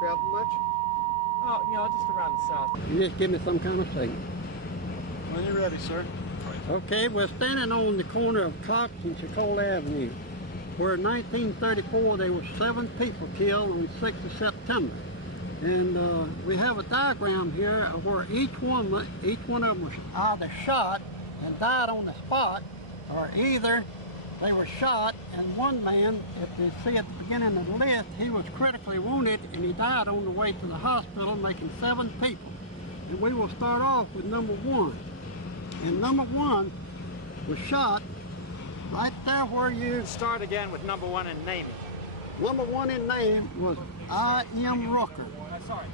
traveled much? Oh, just around the south. You just give me some kind of signal. When you're ready, sir. Okay, we're standing on the corner of Cox and Chicola Avenue, where in 1934 there were 7 people killed on the 6th of September. And we have a diagram here of where each one of them was either shot and died on the spot, or either they were shot, and one man, if you see at the beginning of the list, he was critically wounded and he died on the way to the hospital, making 7 people. And we will start off with number 1. And number 1 was shot right there where you... Start again with number 1 and name it. Number 1 in name was I.M. Rooker. Sorry.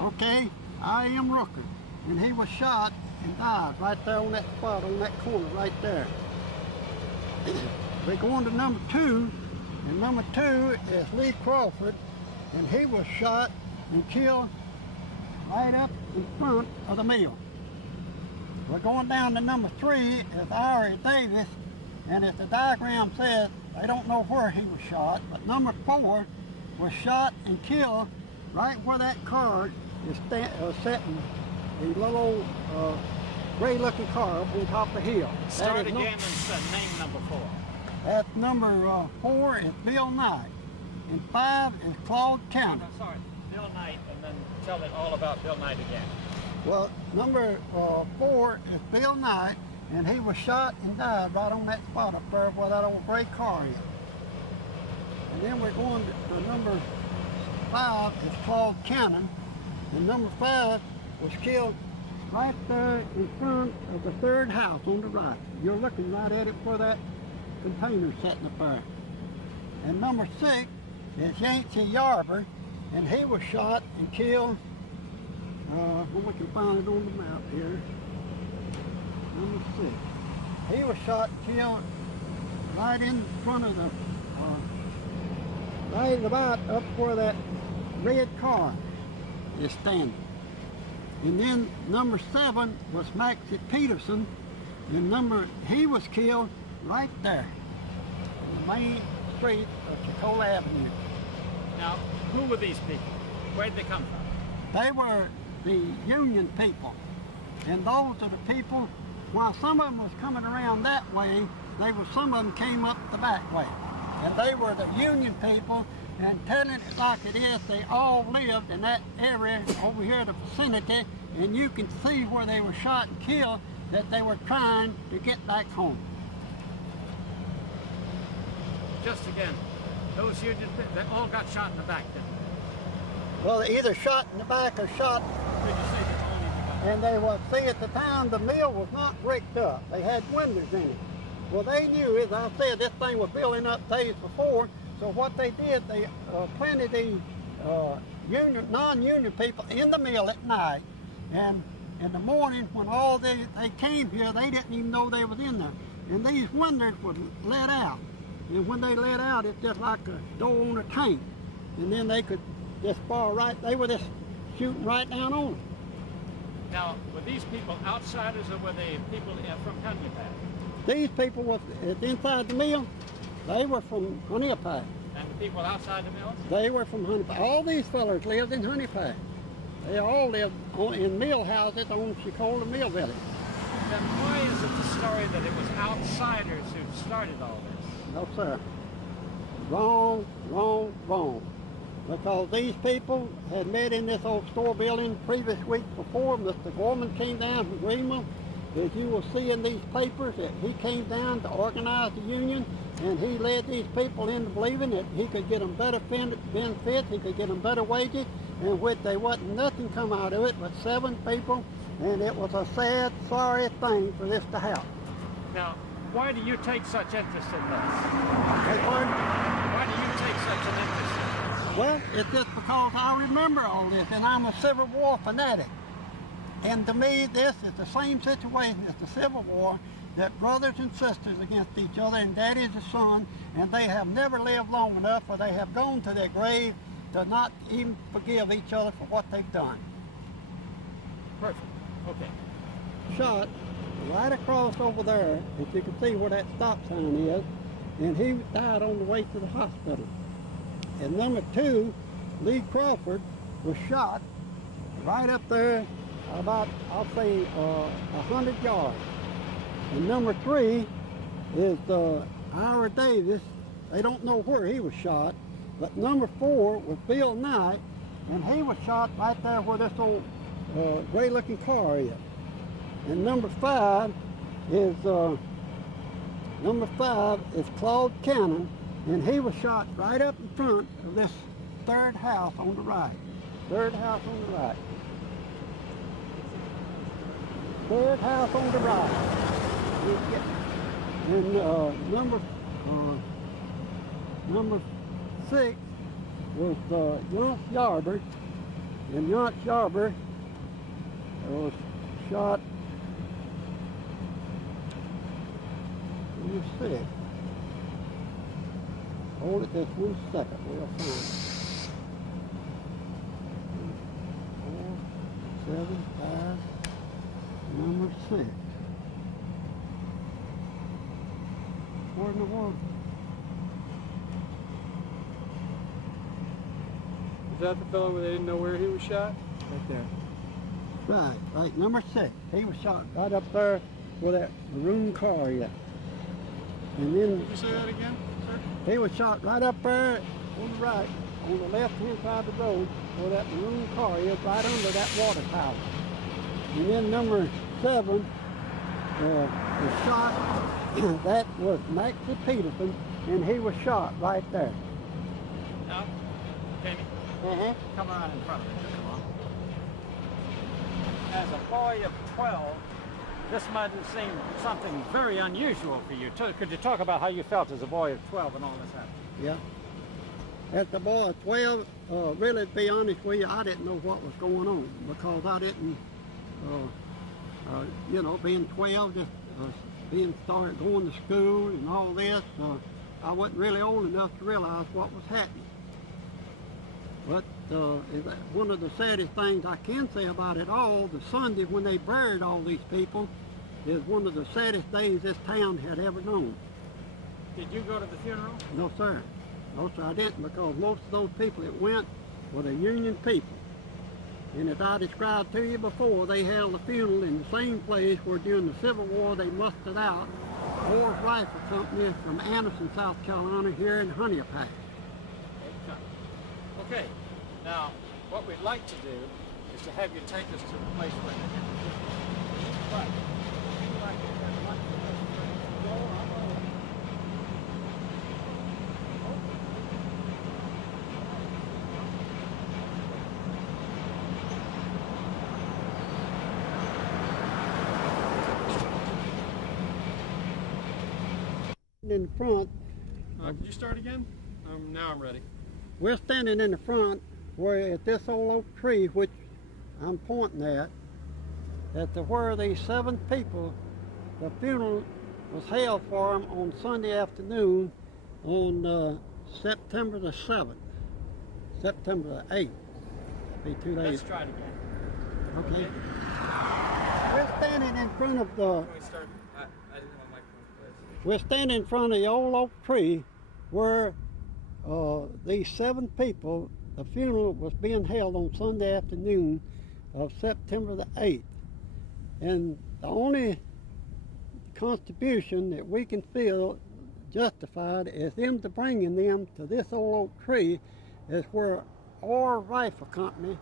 Okay, I.M. Rooker. And he was shot and died right there on that spot, on that corner right there. We go on to number 2, and number 2 is Lee Crawford, and he was shot and killed right up in front of the mill. We're going down to number 3 is Irie Davis, and as the diagram says, they don't know where he was shot, but number 4 was shot and killed right where that car is sitting, the little gray-looking car up on top of the hill. Start again and name number 4. That's number 4 is Bill Knight, and 5 is Claude County. I'm sorry, Bill Knight, and then tell it all about Bill Knight again. Well, number 4 is Bill Knight, and he was shot and died right on that spot up there where that old gray car is. And then we're going to number 5 is Claude Cannon, and number 5 was killed right there in front of the 3rd house on the right. You're looking right at it where that container's sitting up there. And number 6 is Yancey Yarber, and he was shot and killed, when we can find it on the map here, number 6. He was shot and killed right in front of the, right about up where that red car is standing. And then number 7 was Maxie Peterson, and he was killed right there in the main street of Chicola Avenue. Now, who were these people? Where did they come from? They were the Union people, and those are the people, while some of them was coming around that way, some of them came up the back way. And they were the Union people, and telling it like it is, they all lived in that area over here, the vicinity, and you can see where they were shot and killed, that they were trying to get back home. Just again, those Union people, they all got shot in the back then? Well, they either shot in the back or shot. Did you say that only the back? And they were, see, at the time, the mill was not bricked up. They had windows in it. Well, they knew, as I said, this thing was building up days before, so what they did, they planted these non-union people in the mill at night, and in the morning when they came here, they didn't even know they was in there. And these windows would let out, and when they let out, it's just like a door on a tank, and then they could just fire right, they were just shooting right down on them. Now, were these people outsiders or were they people from Honeypack? These people was inside the mill, they were from Honeypack. And the people outside the mills? They were from Honeypack. All these fellas lived in Honeypack. They all lived in mill houses on Chicola Mill Village. Then why is it the story that it was outsiders who started all this? No, sir. Wrong, wrong, wrong. Because these people had met in this old store building previous week before. Mr. Gorman came down from Greenville. As you will see in these papers, that he came down to organize the union, and he led these people into believing that he could get them better benefits, he could get them better wages, and which there wasn't nothing come out of it but 7 people, and it was a sad, sorry thing for this to happen. Now, why do you take such interest in this? Hey, pardon? Why do you take such an interest in this? Well, it's just because I remember all this, and I'm a Civil War fanatic. And to me, this is the same situation as the Civil War, that brothers and sisters against each other, and daddy's a son, and they have never lived long enough, or they have gone to their grave to not even forgive each other for what they've done. Perfect. Okay. Shot right across over there, as you can see where that stop sign is, and he died on the way to the hospital. And number 2 Lee Crawford was shot right up there about, I'll say, 100 yards. And number 3 is Ira Davis. They don't know where he was shot, but number 4 was Bill Knight, and he was shot right there where this old gray-looking car is. And number 5 is Claude Cannon, and he was shot right up in front of this third house on the right. Third house on the right. Third house on the right. And number 6 was Yance Yarber, and Yance Yarber was shot. Let me see. Hold it just 1 second. We'll find it. 4, 7, 5. Number 6. Where in the world? Is that the fellow where they didn't know where he was shot? Right there. Right. Number 6. He was shot right up there where that maroon car is. And then. Did you say that again, sir? He was shot right up there on the right, on the left-hand side of the road, where that maroon car is, right under that water tower. And then number 7 was shot. That was Maxie Peterson, and he was shot right there. Now, Jamie, come around in front of me. Come on. As a boy of 12, this might have seemed something very unusual for you. Could you talk about how you felt as a boy of 12 when all this happened? Yeah. As a boy of 12, really, to be honest with you, I didn't know what was going on, because I didn't, being 12, just being started going to school and all this, I wasn't really old enough to realize what was happening. But one of the saddest things I can say about it all, the Sunday when they buried all these people, is one of the saddest days this town had ever known. Did you go to the funeral? No, sir. No, sir, I didn't, because most of those people that went were the Union people. And as I described to you before, they held a funeral in the same place where during the Civil War they mustered out Moore's Rifle Company from Anderson, South Carolina, here in Honeypack. Okay, now what we'd like to do is to have you take us to the place where they did the funeral. But if you'd like to have much of this go, I'm going to... In front. Can you start again? Now I'm ready. We're standing in the front where at this old oak tree, which I'm pointing at where these 7 people, the funeral was held for them on Sunday afternoon on September the 7th, September the 8th. Be 2 days. Let's try it again. Okay. We're standing in front of the. Can we start? I didn't want my phone. We're standing in front of the old oak tree where these 7 people, the funeral was being held on Sunday afternoon of September the 8th. And the only contribution that we can feel justified is them to bringing them to this old oak tree is where our rifle company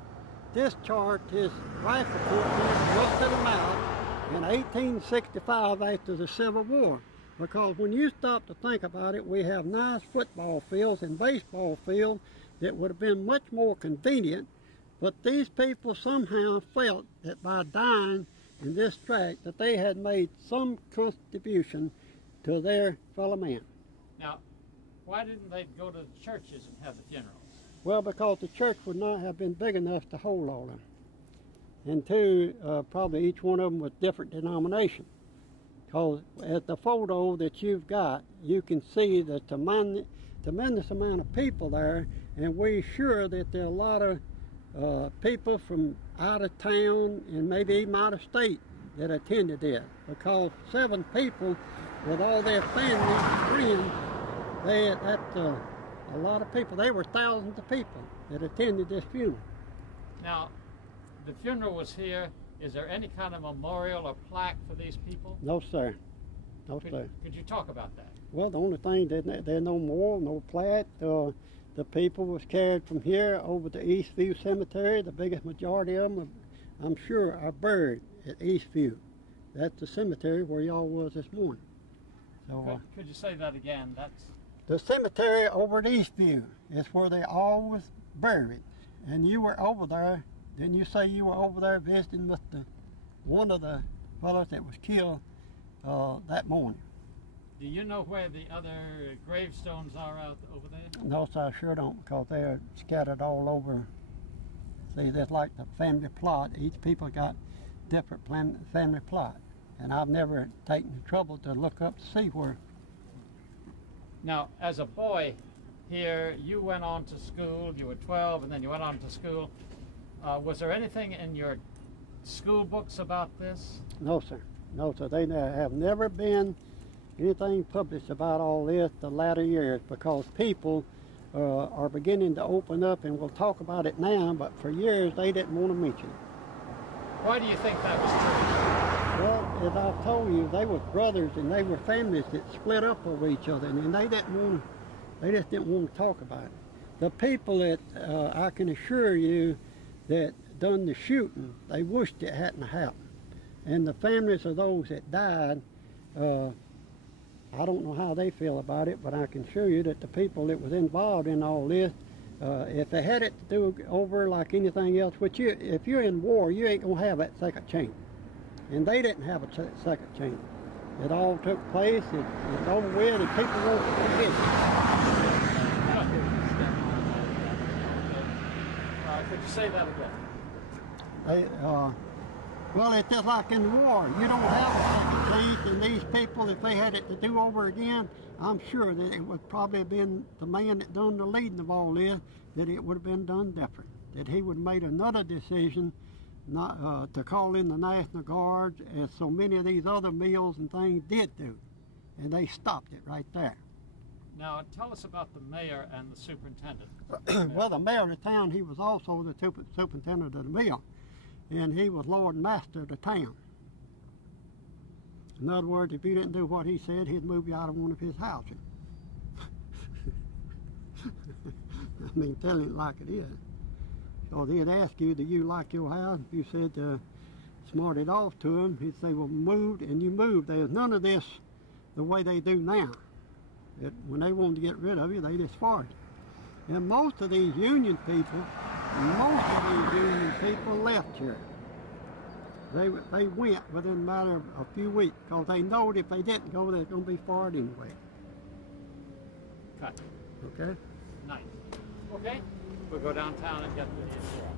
discharged his rifle company and rusted them out in 1865 after the Civil War. Because when you stop to think about it, we have nice football fields and baseball fields that would have been much more convenient, but these people somehow felt that by dying in this tract that they had made some contribution to their fellow man. Now, why didn't they go to the churches and have the funerals? Well, because the church would not have been big enough to hold all of them. And 2, probably each one of them was different denomination. Because at the photo that you've got, you can see the tremendous amount of people there, and we're sure that there are a lot of people from out of town and maybe even out of state that attended it. Because 7 people with all their families and friends, A lot of people. There were thousands of people that attended this funeral. Now, the funeral was here. Is there any kind of memorial or plaque for these people? No, sir. No, sir. Could you talk about that? Well, the only thing, there's no memorial, no plaque. The people was carried from here over to Eastview Cemetery. The biggest majority of them, I'm sure, are buried at Eastview. That's the cemetery where y'all was this morning. So, could you say that again? That's the cemetery over at Eastview is where they all was buried. And you were over there. Didn't you say you were over there visiting with one of the fellows that was killed that morning? Do you know where the other gravestones are out over there? No, sir, I sure don't, because they're scattered all over. See, that's like the family plot. Each people got different family plot. And I've never taken the trouble to look up to see where. Now, as a boy here, you went on to school. You were 12, and then you went on to school. Was there anything in your school books about this? No, sir. No, sir. They have never been anything published about all this the latter years, because people are beginning to open up and will talk about it now, but for years they didn't want to mention it. Why do you think that was true? Well, as I've told you, they were brothers and they were families that split up over each other, and they just didn't want to talk about it. The people that I can assure you that done the shooting, they wished it hadn't happened. And the families of those that died, I don't know how they feel about it, but I can assure you that the people that was involved in all this, if they had it to do over like anything else, which if you're in war, you ain't gonna have that second chance. And they didn't have a second chance. It all took place, it's over with, and people won't forget it. Could you say that again? Well, it's just like in war. You don't have a second chance, and these people, if they had it to do over again, I'm sure that it would probably have been the man that done the leading of all this, that it would have been done different. That he would have made another decision not to call in the National Guard, as so many of these other mills and things did do. And they stopped it right there. Now, tell us about the mayor and the superintendent. Well, the mayor of the town, he was also the superintendent of the mill. And he was Lord and Master of the town. In other words, if you didn't do what he said, he'd move you out of one of his houses. I mean, tell it like it is. So he'd ask you, do you like your house? If you said, smart it off to him, he'd say, well, moved, and you moved. There's none of this the way they do now. That when they wanted to get rid of you, they just fired you. And most of these union people left here. They went within a matter of a few weeks, because they know that if they didn't go, they're going to be fired anyway. Cut. Okay? Nice. Okay, we'll go downtown and get the tour.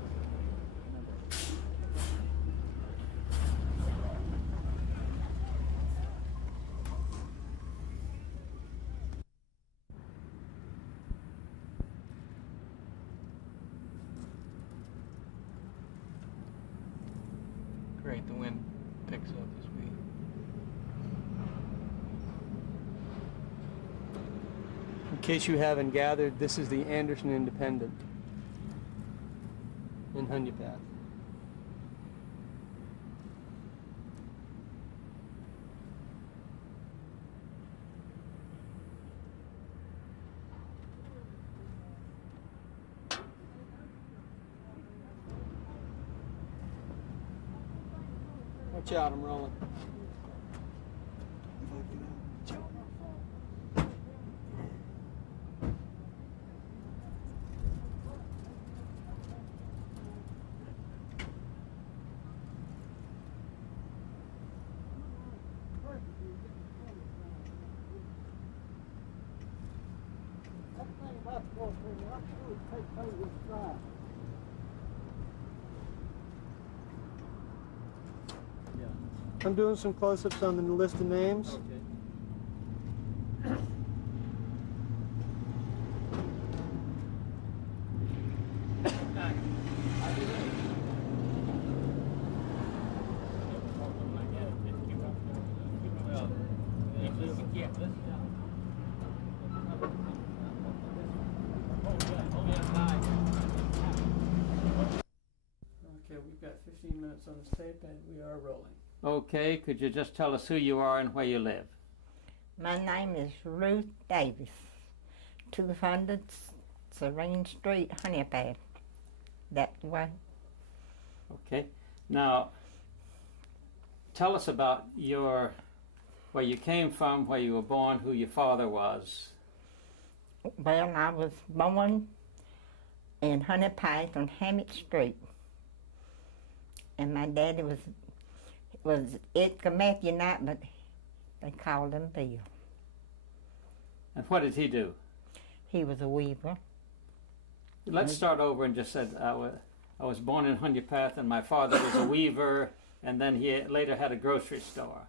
Great, the wind picks up as we... In case you haven't gathered, this is the Anderson Independent in Hunyapath. Watch out, I'm rolling. I'm doing some close-ups on the list of names. Okay. 15 minutes on this tape, and we are rolling. Okay, could you just tell us who you are and where you live? My name is Ruth Davis, 200 Serene Street, Honeypad. That way. Okay. Now, tell us about where you came from, where you were born, who your father was. Well, I was born in Honeypad on Hammett Street. And my daddy was Edgar Matthew Knight, but they called him Bill. And what did he do? He was a weaver. Let's start over and just said I was born in Honeypath and my father was a weaver, and then he later had a grocery store.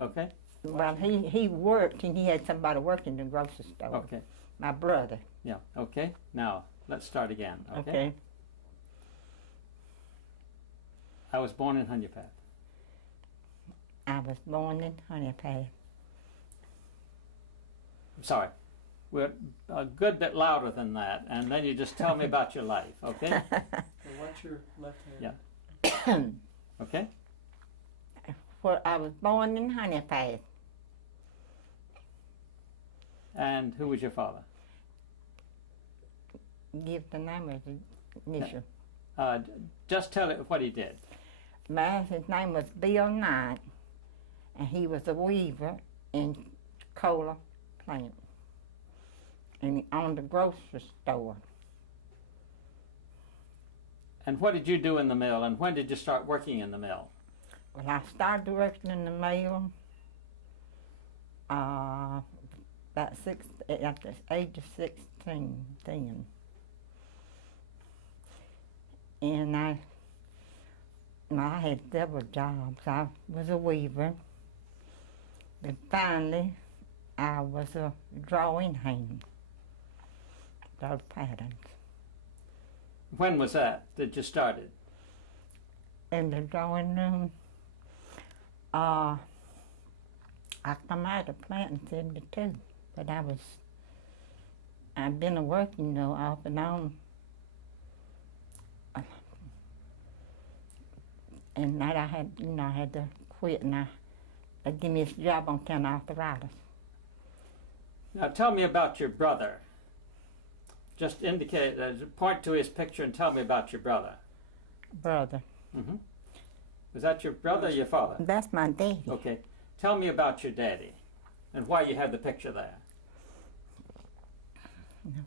Okay? Well, he worked, and he had somebody working in the grocery store. Okay. My brother. Yeah. Okay. Now, let's start again. Okay. I was born in Honeypath. I was born in Honeypad. I'm sorry. We're a good bit louder than that, and then you just tell me about your life, okay? And watch your left hand. Yeah. Okay? Well, I was born in Honeypad. And who was your father? Give the name of the initial. Just tell it what he did. Well, his name was Bill Knight, and he was a weaver in cola plant. And he owned a grocery store. And what did you do in the mill, and when did you start working in the mill? Well, I started working in the mill at the age of 16, then. And I had several jobs. I was a weaver. But finally, I was a drawing hand. Draw patterns. When was that you started? In the drawing room, I come out of plant in 72, but I've been working though off and on. And that I had to quit, and they gave me this job on town arthritis. Now tell me about your brother. Just indicate, point to his picture and tell me about your brother. Brother. Mm-hmm. Was that your brother or your father? That's my daddy. Okay. Tell me about your daddy and why you have the picture there.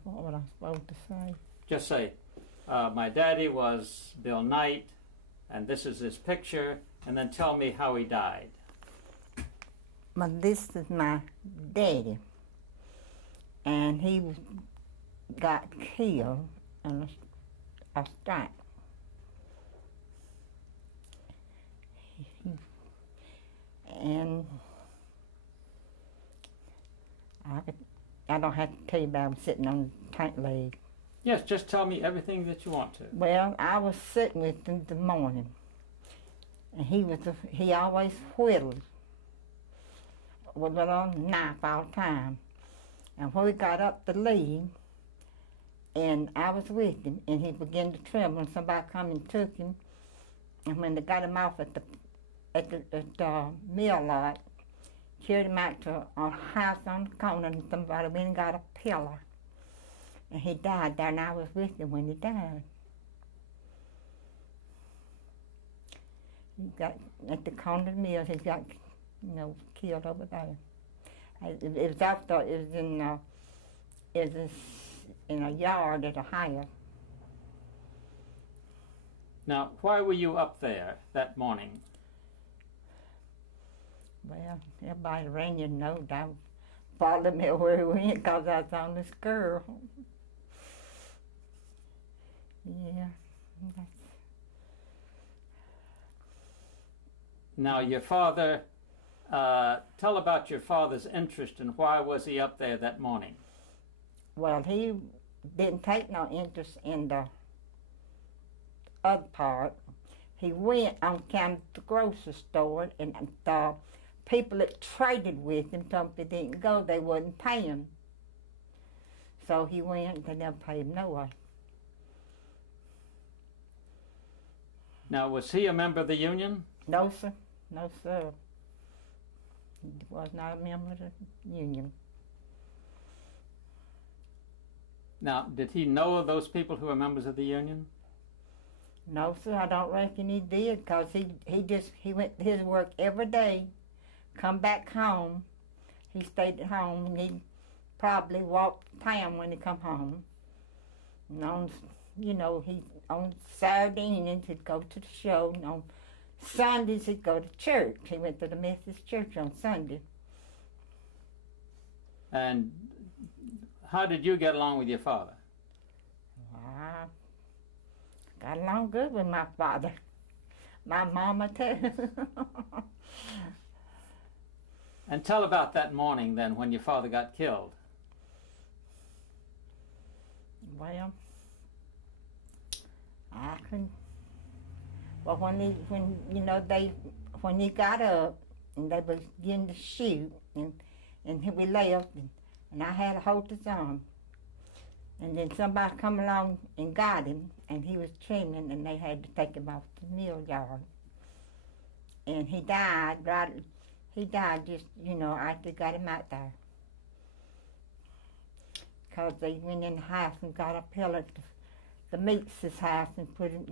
What was I supposed to say? Just say, my daddy was Bill Knight, and this is his picture, and then tell me how he died. Well, this is my daddy, and he got killed in a strike. And I don't have to tell you about him sitting on the tank leg. Yes, just tell me everything that you want to. Well, I was sitting with him the morning, and he always whittled with a little knife all the time. And when we got up the lead, and I was with him, and he began to tremble, and somebody come and took him, and when they got him off at the mill lot, carried him out to a house on the corner, and somebody went and got a pillar. And he died there, and I was with him when he died. He got, at the corner of the mill, he got, killed over there. It was in a yard at a house. Now, why were you up there that morning? Well, everybody around you know that followed me where he went because I was on this girl. Yeah. Now, your father, tell about your father's interest and why was he up there that morning? Well, he didn't take no interest in the other part. He went on account of the grocery store, and the people that traded with him told him if he didn't go, they wouldn't pay him. So he went, they never paid him no way. Now, was he a member of the Union? No, sir. No, sir. He was not a member of the Union. Now, did he know of those people who were members of the Union? No, sir, I don't reckon he did, 'cause he went to his work every day, come back home. He stayed at home, and he'd probably walk town when he come home. And on, on Saturday evenings he'd go to the show, and on Sundays he'd go to church. He went to the Methodist church on Sunday. And how did you get along with your father? I got along good with my father. My mama too. And tell about that morning then when your father got killed. Well, I couldn't. Well, when he got up and they was beginning to shoot, and we left, and I had to hold his arm, and then somebody come along and got him, and he was trembling, and they had to take him off the mill yard, and he died right. He died just after they got him out there. 'Cause they went in the house and got a pellet to the Meeks' house and put him,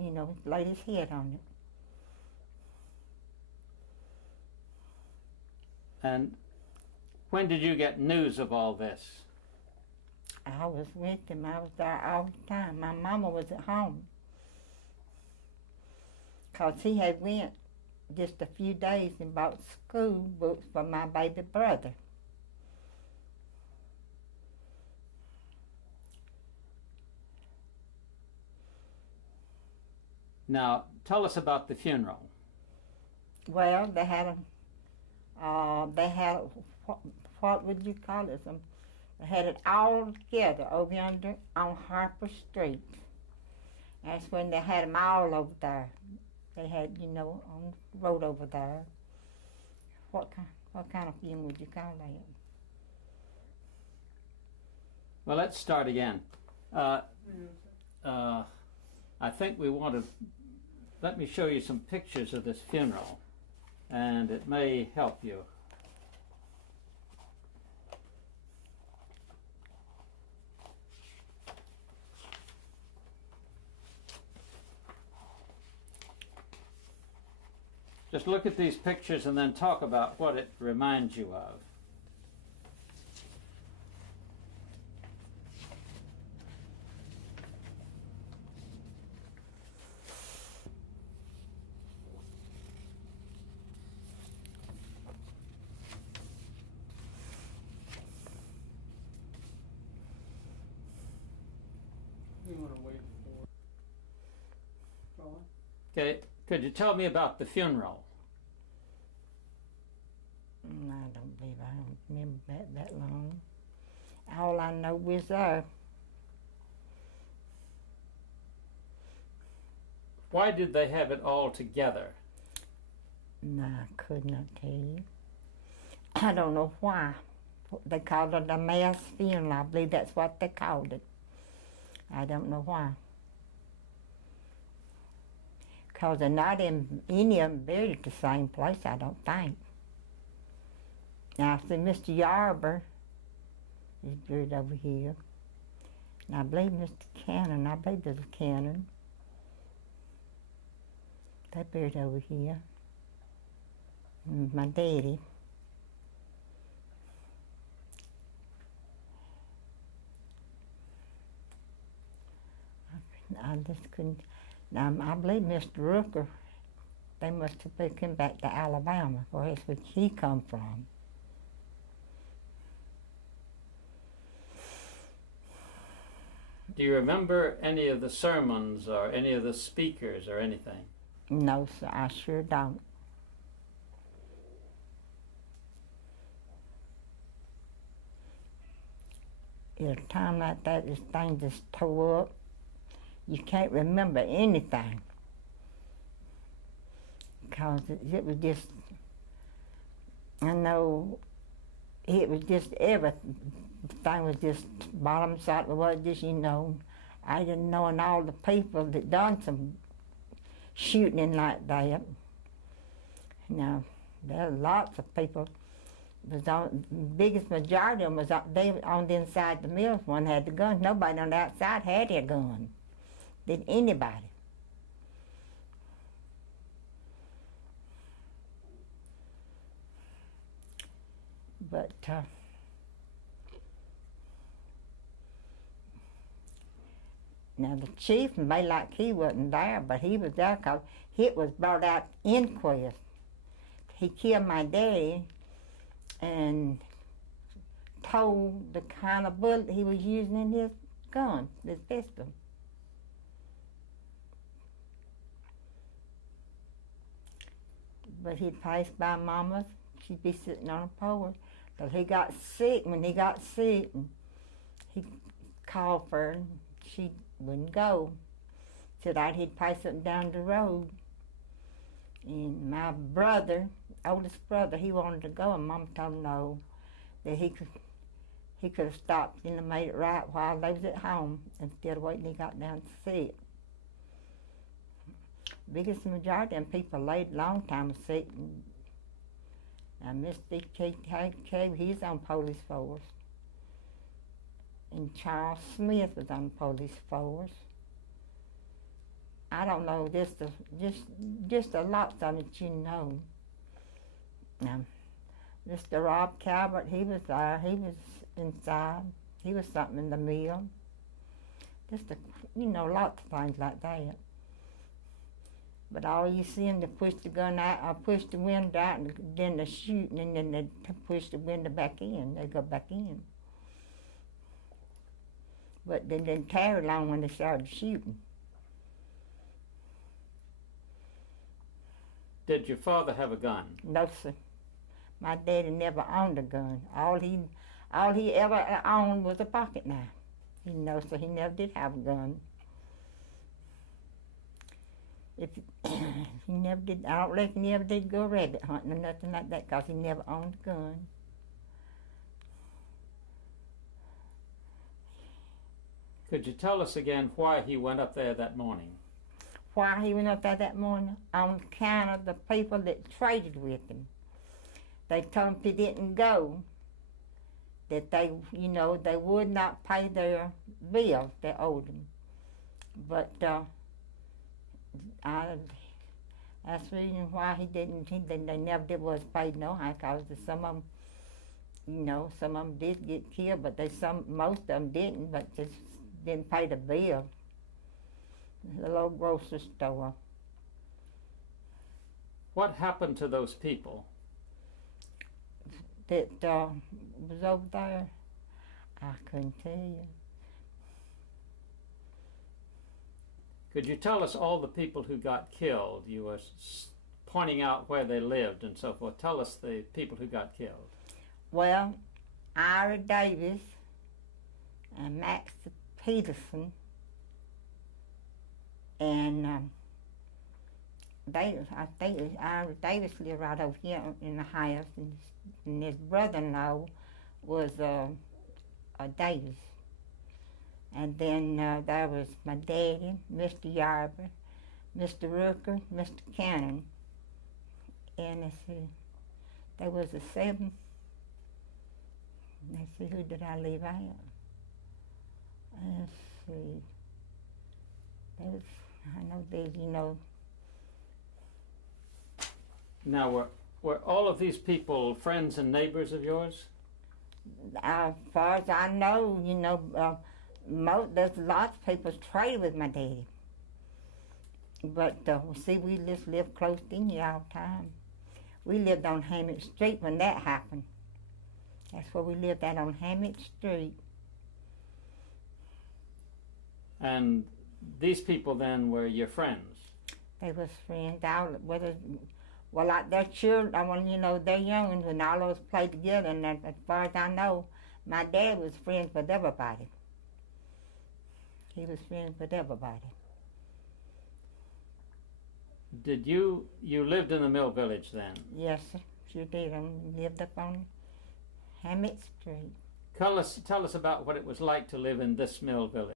laid his head on it. And when did you get news of all this? I was with him. I was there all the time. My mama was at home. 'Cause he had went just a few days and bought school books for my baby brother. Now, tell us about the funeral. Well, they had what would you call it? They had it all together over yonder on Harper Street. That's when they had them all over there. They had, on the road over there. What kind of funeral would you call that? Well, let's start again. I think we want to, let me show you some pictures of this funeral, and it may help you. Just look at these pictures and then talk about what it reminds you of. You want to wait for Roland? Okay, could you tell me about the funeral? I don't believe I don't remember that long. All I know was there. Why did they have it all together? No, I could not tell you. I don't know why. They called it a mass funeral. I believe that's what they called it. I don't know why. 'Cause they're not in any of them buried at the same place, I don't think. Now, I see Mr. Yarber is buried over here. And I believe Mr. Cannon, I believe there's a Cannon. They're buried over here. And my daddy. I just couldn't. Now, I believe Mr. Rooker, they must have took him back to Alabama, where that's where he come from. Do you remember any of the sermons or any of the speakers or anything? No, sir, I sure don't. At a time like that, this thing just tore up. You can't remember anything. Because it was just, I know, it was just everything was just bottom side. It was just, I didn't know, and all the people that done some shooting like that. Now, there are lots of people. Was on, biggest majority of them was they on the inside the mills. One had the guns. Nobody on the outside had their gun. Did anybody? But now the chief made like he wasn't there, but he was there because it was brought out inquest. He killed my daddy and told the kind of bullet he was using in his gun, his pistol. But he'd pass by Mama's. She'd be sitting on a porch. But he got sick. When he got sick, he called for her, and she wouldn't go. Said he'd pass up down the road. And my brother, oldest brother, he wanted to go, and Mama told him no, that he could have stopped and made it right while they was at home instead of waiting till he got down sick. Biggest majority of people laid a long time sick. Mr. K, he's on police force. And Charles Smith was on police force. I don't know, just a lot of it you know. Mr. Rob Calvert, he was there, he was inside. He was something in the mill. Just, lots of things like that. But all you see them to push the gun out, or push the window out, and then they shoot, and then they push the window back in. They go back in. But they didn't carry long when they started shooting. Did your father have a gun? No, sir. My daddy never owned a gun. All he ever owned was a pocket knife. No, sir, he never did have a gun. He never did. I don't reckon he ever did go rabbit hunting or nothing like that, because he never owned a gun. Could you tell us again why he went up there that morning? Why he went up there that morning? On account of the people that traded with him. They told him if he didn't go, that they would not pay their bills they owed him. But that's the reason why he didn't. They never did was paid no high, because some of them, some of them did get killed, but most of them didn't. But just didn't pay the bill. The little grocery store. What happened to those people? That was over there, I couldn't tell you. Could you tell us all the people who got killed? You were pointing out where they lived and so forth. Tell us the people who got killed. Well, Ira Davis and Max Peterson, and I think Ira Davis lived right over here in the house, and his brother-in-law was a Davis. And then there was my daddy, Mr. Yarber, Mr. Rooker, Mr. Cannon. And let's see, there was a 7. Let's see, who did I leave out? Let's see. I know there's, Now, were all of these people friends and neighbors of yours? As far as I know, there's lots of people traded with my daddy. But see, we just lived close in here all the time. We lived on Hammett Street when that happened. That's where we lived at, on Hammett Street. And these people then were your friends? They was friends. Like their children, they're young, and all of us played together. And as far as I know, my dad was friends with everybody. He was friends with everybody. Did you lived in the Mill Village then? Yes, sir. Sure did. I lived up on Hammett Street. Tell us about what it was like to live in this Mill Village.